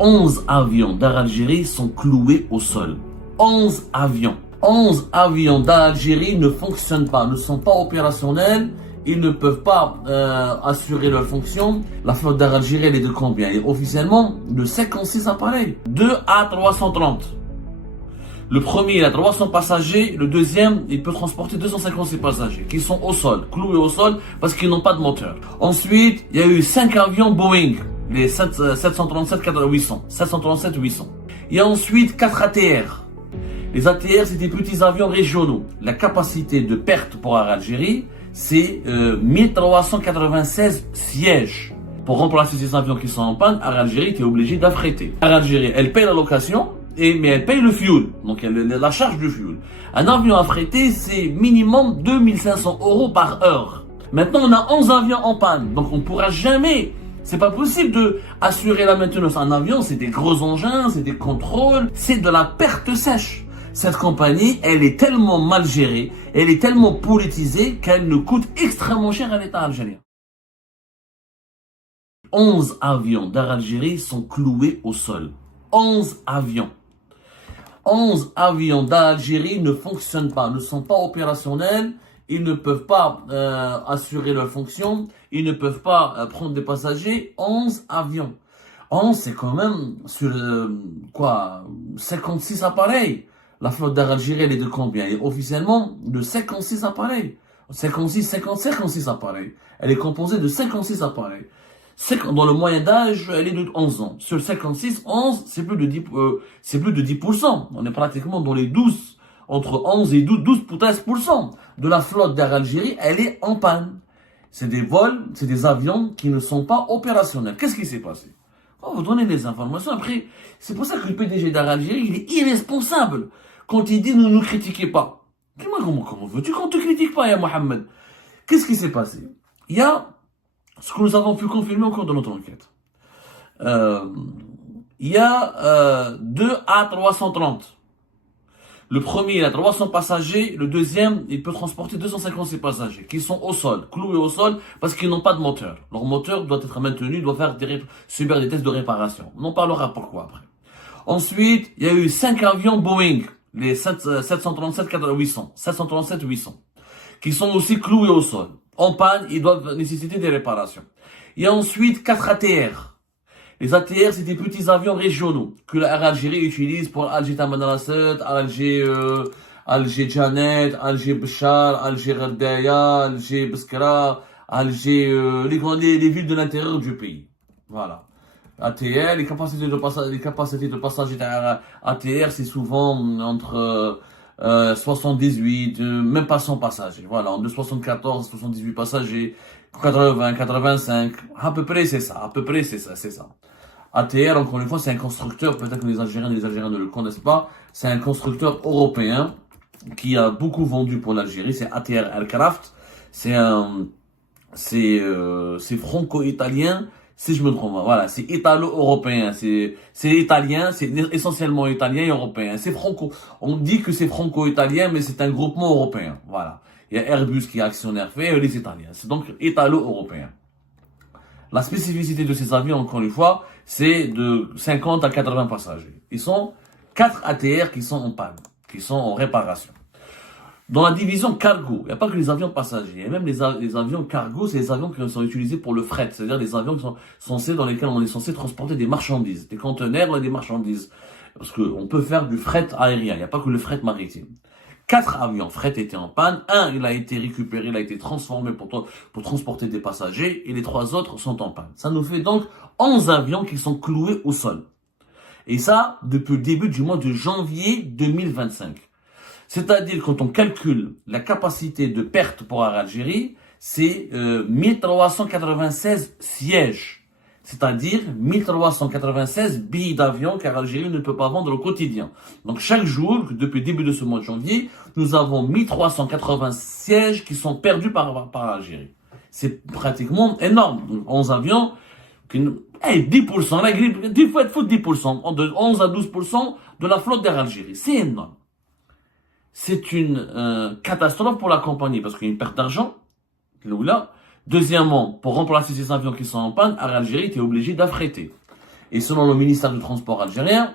11 avions d'Air Algérie sont cloués au sol. 11 avions. 11 avions d'Algérie ne fonctionnent pas, ne sont pas opérationnels. Ils ne peuvent pas assurer leur fonction. La flotte d'Air Algérie, elle est de combien? Elle est officiellement de 56 appareils. 2 A330. Le premier, il a 300 passagers. Le deuxième, il peut transporter 256 passagers qui sont au sol, cloués au sol parce qu'ils n'ont pas de moteur. Ensuite, il y a eu 5 avions Boeing, les 737-800. 737-800. Il y a ensuite 4 ATR. Les ATR, c'est des petits avions régionaux. La capacité de perte pour Air Algérie, c'est 1396 sièges. Pour remplacer ces avions qui sont en panne, Air Algérie est obligé d'affréter. Air Algérie, elle paye la location, mais elle paye le fuel. Donc la charge du fuel. Un avion affrété, c'est minimum 2500 € par heure. Maintenant, on a 11 avions en panne. Donc on ne pourra jamais... C'est pas possible de assurer la maintenance. Un avion, c'est des gros engins, c'est des contrôles, c'est de la perte sèche. Cette compagnie, elle est tellement mal gérée, elle est tellement politisée qu'elle nous coûte extrêmement cher à l'État algérien. 11 avions d'Air Algérie sont cloués au sol. 11 avions. 11 avions d'Algérie ne fonctionnent pas, ne sont pas opérationnels. Ils ne peuvent pas assurer leur fonction. Ils ne peuvent pas prendre des passagers. 11 avions. 11, c'est quand même sur 56 appareils. La flotte d'Air Algérie, elle est de combien? Elle est officiellement de 56 appareils. 56 appareils. Elle est composée de 56 appareils. Dans le moyen d'âge, elle est de 11 ans. Sur 56, 11, c'est plus de 10%. On est pratiquement dans les 12, entre 11 et 12% de la flotte d'Air Algérie, elle est en panne. C'est des vols, c'est des avions qui ne sont pas opérationnels. Qu'est-ce qui s'est passé? On va vous donner les informations. Après, c'est pour ça que le PDG d'Air Algérie, il est irresponsable quand il dit ne nous critiquez pas. Dis-moi comment veux-tu qu'on te critique pas, ya Mohamed? Qu'est-ce qui s'est passé? Il y a ce que nous avons pu confirmer au cours de notre enquête. Il y a 2 A330. Le premier, il a 300 passagers. Le deuxième, il peut transporter 256 passagers qui sont au sol, cloués au sol parce qu'ils n'ont pas de moteur. Leur moteur doit être maintenu, doit subir des tests de réparation. On en parlera pourquoi après. Ensuite, il y a eu 5 avions Boeing, les 737-800, 737-800, qui sont aussi cloués au sol. En panne, ils doivent nécessiter des réparations. Il y a ensuite 4 ATR. Les ATR, c'est des petits avions régionaux que l'Air Algérie utilise pour Alger Tamanrasset, Alger Janet, Alger Béchar, Alger Radaya, Alger Beskra, Alger, les villes de l'intérieur du pays. Voilà. ATR, les capacités de passagers ATR, c'est souvent entre 78, même pas 100 passagers. Voilà, entre 74 et 78 passagers, 80, 85, à peu près c'est ça, c'est ça. ATR, encore une fois, c'est un constructeur, peut-être que les Algériens ne le connaissent pas, c'est un constructeur européen qui a beaucoup vendu pour l'Algérie, c'est ATR Aircraft, c'est franco-italien, si je me trompe pas, voilà, c'est italo-européen, c'est italien, c'est essentiellement italien et européen, on dit que c'est franco-italien, mais c'est un groupement européen, voilà. Il y a Airbus qui est actionnaire fait, les Italiens, c'est donc italo-européen. La spécificité de ces avions, encore une fois, c'est de 50 à 80 passagers. Ils sont 4 ATR qui sont en panne, qui sont en réparation. Dans la division cargo, il n'y a pas que les avions passagers. Il y a même les avions cargo, c'est les avions qui sont utilisés pour le fret. C'est-à-dire des avions qui sont dans lesquels on est censé transporter des marchandises, des conteneurs et des marchandises. Parce qu'on peut faire du fret aérien, il n'y a pas que le fret maritime. 4 avions fret étaient en panne. Un, il a été récupéré, il a été transformé pour transporter des passagers. Et les 3 autres sont en panne. Ça nous fait donc 11 avions qui sont cloués au sol. Et ça, depuis le début du mois de janvier 2025. C'est-à-dire, quand on calcule la capacité de perte pour Air Algérie, c'est 1396 sièges. C'est-à-dire 1396 billets d'avion qu'Air Algérie ne peut pas vendre au quotidien. Donc chaque jour, depuis le début de ce mois de janvier, nous avons 1380 sièges qui sont perdus par Algérie. C'est pratiquement énorme. 11 avions, 10%, la grippe, il faut être fou de 10%, de 11 à 12% de la flotte d'Air Algérie. C'est énorme. C'est une catastrophe pour la compagnie parce qu'il y a une perte d'argent. Là. Deuxièmement, pour remplacer ces avions qui sont en panne, Air Algérie était obligé d'affréter. Et selon le ministère du Transport algérien,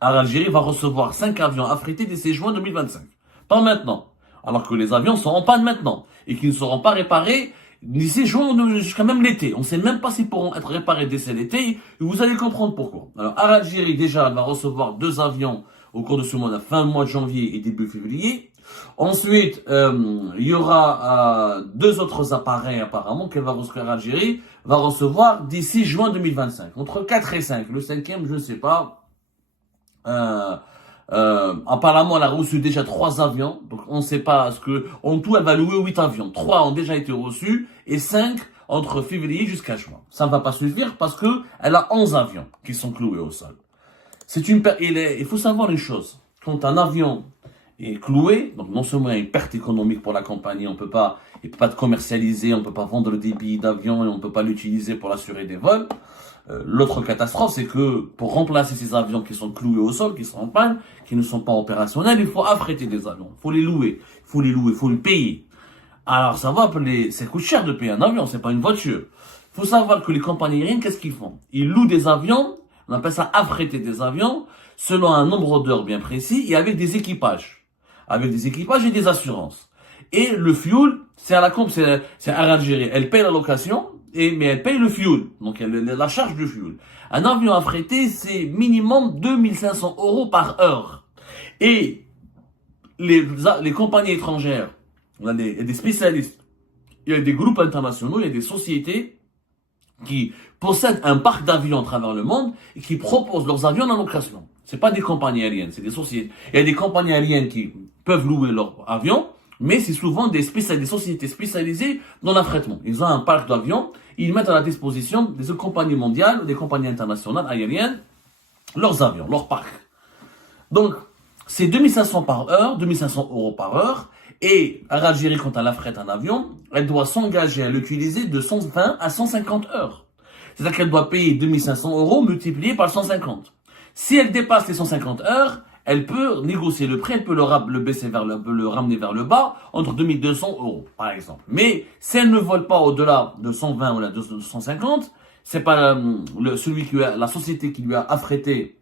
Algérie va recevoir 5 avions affrétés d'ici juin 2025. Pas maintenant. Alors que les avions sont en panne maintenant. Et qui ne seront pas réparés d'ici juin jusqu'à même l'été. On ne sait même pas s'ils pourront être réparés d'ici l'été. Et vous allez comprendre pourquoi. Alors, Algérie, déjà, elle va recevoir 2 avions au cours de ce mois, fin mois de janvier et début février. Ensuite, il y aura 2 autres appareils apparemment qu'elle va recevoir. Algérie va recevoir d'ici juin 2025. Entre 4 et 5. Le 5e, je ne sais pas. Apparemment, elle a reçu déjà 3 avions. Donc, on ne sait pas ce que, en tout, elle va louer 8 avions. 3 ont déjà été reçus et 5 entre février jusqu'à juin. Ça ne va pas suffire parce que elle a 11 avions qui sont cloués au sol. Il faut savoir une chose. Quand un avion est cloué, donc non seulement il y a une perte économique pour la compagnie, il ne peut pas être commercialisé, on ne peut pas vendre des billets d'avion et on ne peut pas l'utiliser pour assurer des vols. L'autre catastrophe, c'est que pour remplacer ces avions qui sont cloués au sol, qui sont en panne, qui ne sont pas opérationnels, il faut affréter des avions, il faut les louer, il faut les payer. Alors ça coûte cher de payer un avion, c'est pas une voiture. Il faut savoir que les compagnies aériennes, qu'est-ce qu'ils font? Ils louent des avions, on appelle ça affréter des avions, selon un nombre d'heures bien précis et avec des équipages. Avec des équipages et des assurances. Et le fuel, c'est Algérie. Elle paye la location, mais elle paye le fuel. Donc, la charge du fuel. Un avion affrété, c'est minimum 2500 € par heure. Et les compagnies étrangères, il y a des spécialistes, il y a des groupes internationaux, il y a des sociétés qui possèdent un parc d'avions à travers le monde et qui proposent leurs avions en location. C'est pas des compagnies aériennes, c'est des sociétés. Il y a des compagnies aériennes qui peuvent louer leurs avions, mais c'est souvent des sociétés spécialisées dans l'affrètement. Ils ont un parc d'avions, ils mettent à la disposition des compagnies mondiales, des compagnies internationales aériennes, leurs avions, leur parc. Donc, c'est 2500 par heure, 2500 € par heure, et à Algérie, quand elle affrète un avion, elle doit s'engager à l'utiliser de 120 à 150 heures. C'est-à-dire qu'elle doit payer 2500 € multiplié par 150. Si elle dépasse les 150 heures, elle peut négocier le prix, elle peut le ramener vers le bas, entre 2200 €, par exemple. Mais si elle ne vole pas au-delà de 120 ou de 150, c'est pas la société qui lui a affrété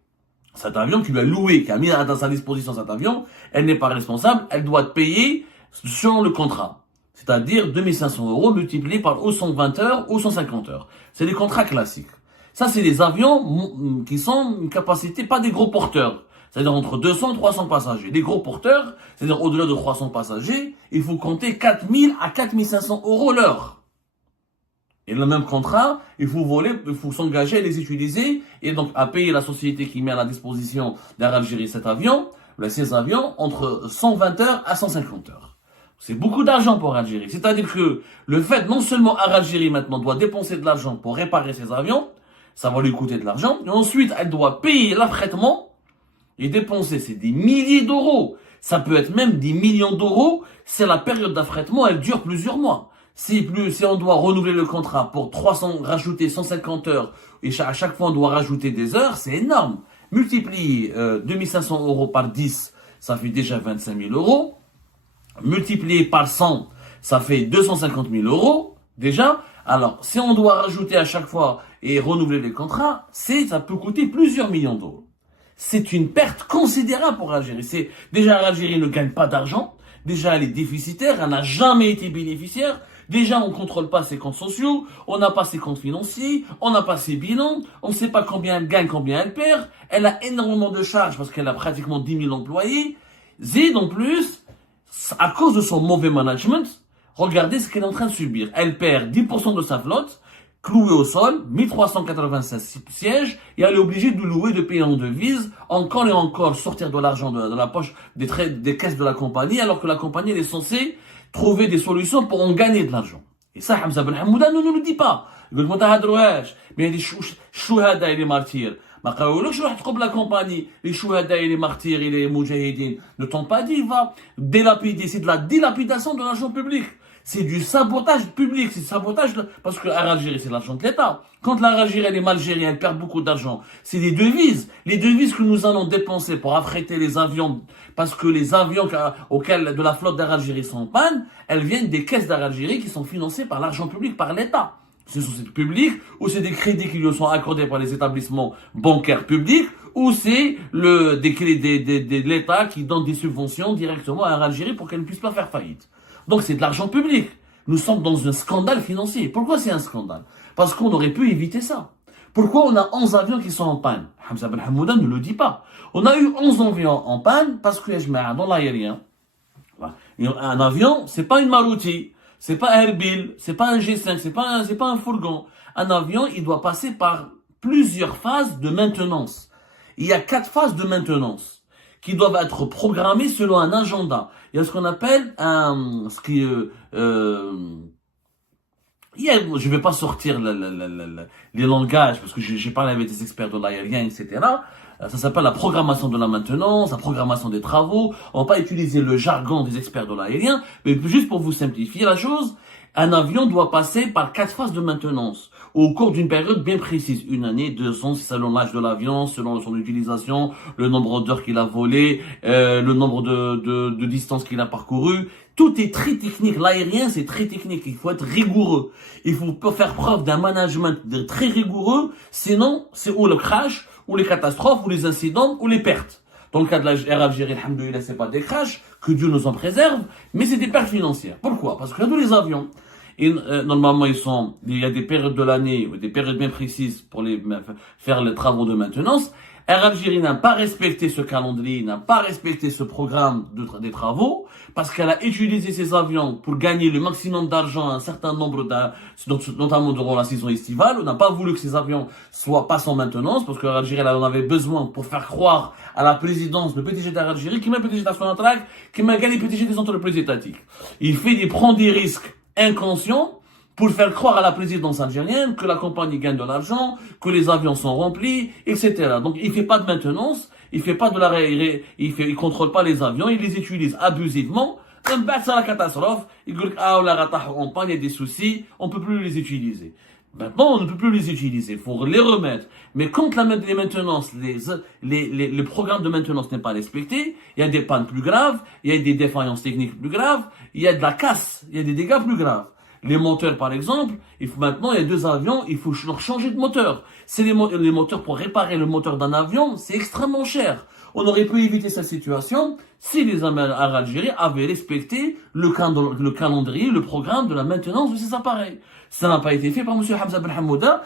cet avion, qui lui a loué, qui a mis à sa disposition cet avion, elle n'est pas responsable, elle doit payer selon le contrat. C'est-à-dire 2500 € multiplié par ou 120 heures ou 150 heures. C'est des contrats classiques. Ça, c'est des avions qui sont une capacité, pas des gros porteurs. C'est-à-dire entre 200 et 300 passagers. Les gros porteurs, c'est-à-dire au-delà de 300 passagers, il faut compter 4000 à 4500 € l'heure. Et le même contrat, il faut s'engager à les utiliser et donc à payer la société qui met à la disposition d'Algérie ces avions, entre 120 heures à 150 heures. C'est beaucoup d'argent pour Algérie. C'est-à-dire que le fait, non seulement Algérie maintenant doit dépenser de l'argent pour réparer ses avions, ça va lui coûter de l'argent, et ensuite elle doit payer l'affrètement et dépenser, c'est des milliers d'euros. Ça peut être même des millions d'euros. C'est la période d'affrètement, elle dure plusieurs mois. Si on doit renouveler le contrat pour rajouter 150 heures, et à chaque fois on doit rajouter des heures, c'est énorme. Multiplier 2500 € par 10, ça fait déjà 25 000 €. Multiplié par 100, ça fait 250 000 € déjà. Alors, si on doit rajouter à chaque fois et renouveler les contrats, ça peut coûter plusieurs millions d'euros. C'est une perte considérable pour l'Algérie. Déjà, l'Algérie ne gagne pas d'argent. Déjà, elle est déficitaire. Elle n'a jamais été bénéficiaire. Déjà, on ne contrôle pas ses comptes sociaux. On n'a pas ses comptes financiers. On n'a pas ses bilans. On ne sait pas combien elle gagne, combien elle perd. Elle a énormément de charges parce qu'elle a pratiquement 10 000 employés. Zid, en plus, à cause de son mauvais management, regardez ce qu'elle est en train de subir. Elle perd 10% de sa flotte, clouée au sol, 1396 sièges, et elle est obligée de louer, de payer en devises, encore et encore sortir de l'argent de la poche des caisses de la compagnie, alors que la compagnie elle est censée trouver des solutions pour en gagner de l'argent. Et ça, Hamza Ben Hamouda ne nous le dit pas. Il dit, mais il dit, chouhada et les martyrs. ما قالولكش روح تقوم la compagnie, les chouhada et les martyrs et les moudjahidines. Ne t'ont pas dit, il va délapider. C'est de la dilapidation de l'argent public. C'est du sabotage public, c'est du sabotage, parce que l'Algérie, c'est l'argent de l'État. Quand l'Algérie, elle est mal gérée, elle perd beaucoup d'argent. C'est des devises. Les devises que nous allons dépenser pour affréter les avions, parce que les avions de la flotte d'Algérie sont en panne, elles viennent des caisses d'Algérie qui sont financées par l'argent public, par l'État. C'est une société publique, ou c'est des crédits qui lui sont accordés par les établissements bancaires publics, ou c'est de l'État qui donne des subventions directement à l'Algérie pour qu'elle ne puisse pas faire faillite. Donc c'est de l'argent public. Nous sommes dans un scandale financier. Pourquoi c'est un scandale? Parce qu'on aurait pu éviter ça. Pourquoi on a 11 avions qui sont en panne? Hamza Ben Hamouda ne le dit pas. On a eu 11 avions en panne parce que dans l'aérien, un avion, c'est pas une Maruti, c'est pas Erbil, c'est pas un G5, c'est pas un fourgon. Un avion, il doit passer par plusieurs phases de maintenance. Il y a 4 phases de maintenance qui doivent être programmées selon un agenda. Il y a ce qu'on appelle je vais pas sortir les langages parce que j'ai parlé avec des experts de l'aérien, etc. Ça s'appelle la programmation de la maintenance, la programmation des travaux. On va pas utiliser le jargon des experts de l'aérien, mais juste pour vous simplifier la chose, un avion doit passer par 4 phases de maintenance au cours d'une période bien précise. 1 année, 2 ans, selon l'âge de l'avion, selon son utilisation, le nombre d'heures qu'il a volé, le nombre de distances qu'il a parcouru. Tout est très technique. L'aérien, c'est très technique. Il faut être rigoureux. Il faut faire preuve d'un management très rigoureux. Sinon, c'est ou le crash, ou les catastrophes, ou les incidents, ou les pertes. Dans le cas de l'Air Algérie, alhamdoulilah, c'est pas des crashs, que Dieu nous en préserve, mais c'est des pertes financières. Pourquoi? Parce que tous les avions, normalement, il y a des périodes de l'année, des périodes bien précises pour faire les travaux de maintenance. Air Algérie n'a pas respecté ce calendrier, n'a pas respecté ce programme des travaux, parce qu'elle a utilisé ses avions pour gagner le maximum d'argent à un certain nombre notamment durant la saison estivale. On n'a pas voulu que ces avions passent en maintenance, parce que Air Algérie, elle en avait besoin pour faire croire à la présidence, le PDG d'Air Algérie, qui met le PDG d'Assonatrach, qui met le PDG des entreprises étatiques. Il prend des risques inconscients, pour faire croire à la présidence algérienne que la compagnie gagne de l'argent, que les avions sont remplis, etc. Donc, il fait pas de maintenance, il fait pas de il contrôle pas les avions, il les utilise abusivement. Un bat, c'est la catastrophe. Il dit, en panne, il y a des soucis, on peut plus les utiliser. Maintenant, on ne peut plus les utiliser, il faut les remettre. Mais quand les maintenances, le programme de maintenance n'est pas respecté, il y a des pannes plus graves, il y a des défaillances techniques plus graves, il y a de la casse, il y a des dégâts plus graves. Les moteurs, par exemple, maintenant, il y a 2 avions, il faut leur changer de moteur. C'est les moteurs pour réparer le moteur d'un avion, c'est extrêmement cher. On aurait pu éviter cette situation si les Air Algérie avaient respecté le calendrier, le programme de la maintenance de ces appareils. Ça n'a pas été fait par M. Hamza Ben Hamouda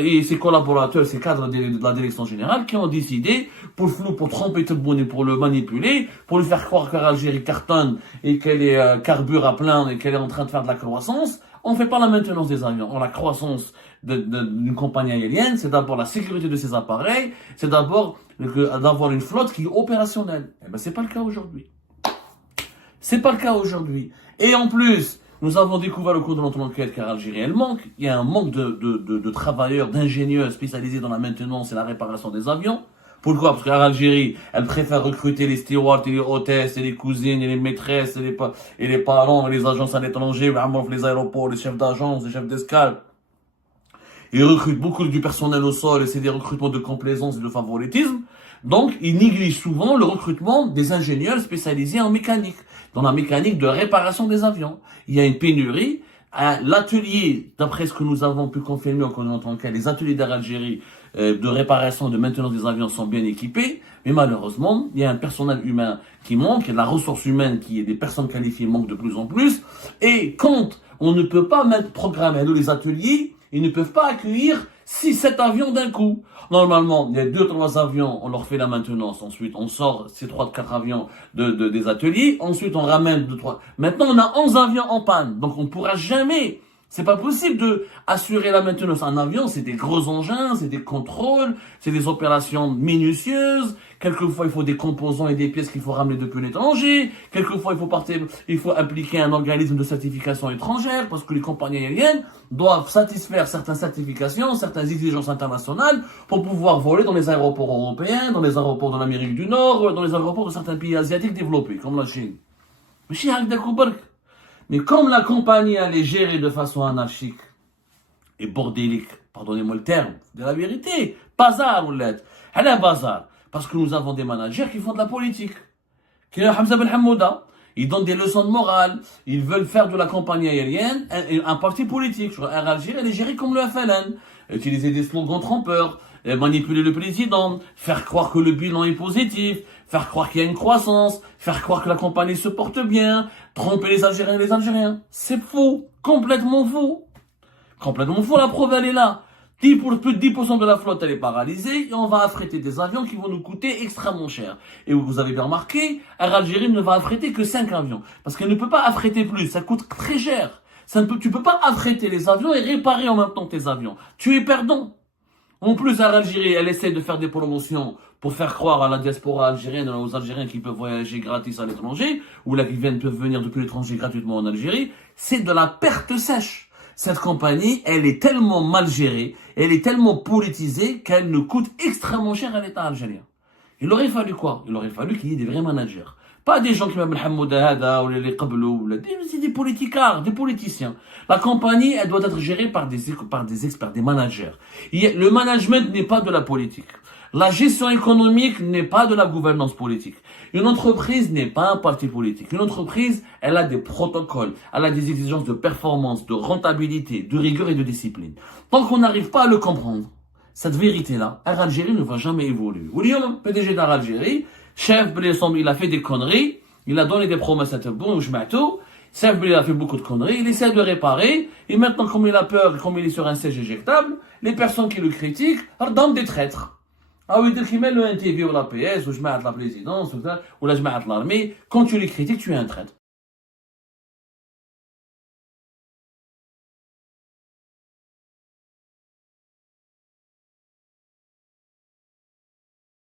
et ses collaborateurs, ses cadres de la direction générale qui ont décidé pour tromper tout le monde et pour le manipuler, pour lui faire croire qu'Air Algérie cartonne et qu'elle est carbure à plein et qu'elle est en train de faire de la croissance. On ne fait pas la maintenance des avions. La croissance d'une compagnie aérienne, c'est d'abord la sécurité de ses appareils, c'est d'abord d'avoir une flotte qui est opérationnelle. Eh ben, c'est pas le cas aujourd'hui. C'est pas le cas aujourd'hui. Et en plus, nous avons découvert au cours de notre enquête qu'Air Algérie, il y a un manque de travailleurs, d'ingénieurs spécialisés dans la maintenance et la réparation des avions. Pourquoi? Parce qu'Air Algérie, elle préfère recruter les stewards et les hôtesses et les cousines et les maîtresses et les parents et les agences à l'étranger, les aéroports, les chefs d'agence, les chefs d'escale. Ils recrutent beaucoup du personnel au sol et c'est des recrutements de complaisance et de favoritisme. Donc, ils négligent souvent le recrutement des ingénieurs spécialisés en mécanique, dans la mécanique de réparation des avions. Il y a une pénurie. L'atelier, d'après ce que nous avons pu confirmer en tant que les ateliers d'Air Algérie de réparation, de maintenance des avions sont bien équipés, mais malheureusement, il y a un personnel humain qui manque, il y a de la ressource humaine qui est des personnes qualifiées manque de plus en plus, et quand on ne peut pas programmer les ateliers, ils ne peuvent pas accueillir 6-7 avions d'un coup. Normalement, il y a 2-3 avions, on leur fait la maintenance, ensuite on sort ces 3-4 avions des ateliers, ensuite on ramène 2-3. Maintenant, on a 11 avions en panne, donc on pourra jamais. C'est pas possible de assurer la maintenance. Un avion, c'est des gros engins, c'est des contrôles, c'est des opérations minutieuses. Quelquefois, il faut des composants et des pièces qu'il faut ramener depuis l'étranger. Quelquefois, il faut impliquer un organisme de certification étrangère parce que les compagnies aériennes doivent satisfaire certaines certifications, certaines exigences internationales pour pouvoir voler dans les aéroports européens, dans les aéroports de l'Amérique du Nord, dans les aéroports de certains pays asiatiques développés, comme la Chine. Mais comme la compagnie elle est gérée de façon anarchique et bordélique, pardonnez-moi le terme, c'est la vérité, bazar ou l'aide, elle est bazar, parce que nous avons des managers qui font de la politique. Qui est Hamza Ben Hamouda, Ils donnent des leçons de morale. Ils veulent faire de la compagnie aérienne un parti politique. Air Algérie, elle est gérée comme le FLN. Utiliser des slogans trompeurs, manipuler le président, faire croire que le bilan est positif, faire croire qu'il y a une croissance, faire croire que la compagnie se porte bien, tromper les Algériens et les Algériens. C'est faux. Complètement faux. Complètement faux. La preuve, elle est là. Plus de 10% de la flotte, elle est paralysée et on va affréter des avions qui vont nous coûter extrêmement cher. Et vous avez bien remarqué, Air Algérie ne va affréter que 5 avions. Parce qu'elle ne peut pas affréter plus, ça coûte très cher. Tu peux pas affréter les avions et réparer en même temps tes avions. Tu es perdant. En plus, Air Algérie, elle essaie de faire des promotions pour faire croire à la diaspora algérienne, aux Algériens qui peuvent voyager gratis à l'étranger, ou là qui peuvent venir depuis l'étranger gratuitement en Algérie. C'est de la perte sèche. Cette compagnie, elle est tellement mal gérée, elle est tellement politisée qu'elle nous coûte extrêmement cher à l'État algérien. Il aurait fallu quoi? Il aurait fallu qu'il y ait des vrais managers. Pas des gens qui m'appellent Hamouda Hada ou les Qablou, c'est des politicards, des politiciens. La compagnie, elle doit être gérée par des experts, des managers. Le management n'est pas de la politique. La gestion économique n'est pas de la gouvernance politique. Une entreprise n'est pas un parti politique. Une entreprise, elle a des protocoles, elle a des exigences de performance, de rentabilité, de rigueur et de discipline. Tant qu'on n'arrive pas à le comprendre, cette vérité-là, Air Algérie ne va jamais évoluer. William, PDG d'Air Algérie, chef Blessom, il a fait des conneries, il a donné des promesses à Tebboune, je m'en tout. Chef Blé a fait beaucoup de conneries, il essaie de réparer, et maintenant, comme il a peur, comme il est sur un siège éjectable, les personnes qui le critiquent donnent des traîtres. Ah oui, dire qu'il met le NTV ou la PS, ou je mets la présidence, ou là je mets l'armée, quand tu les critiques, tu es un traître.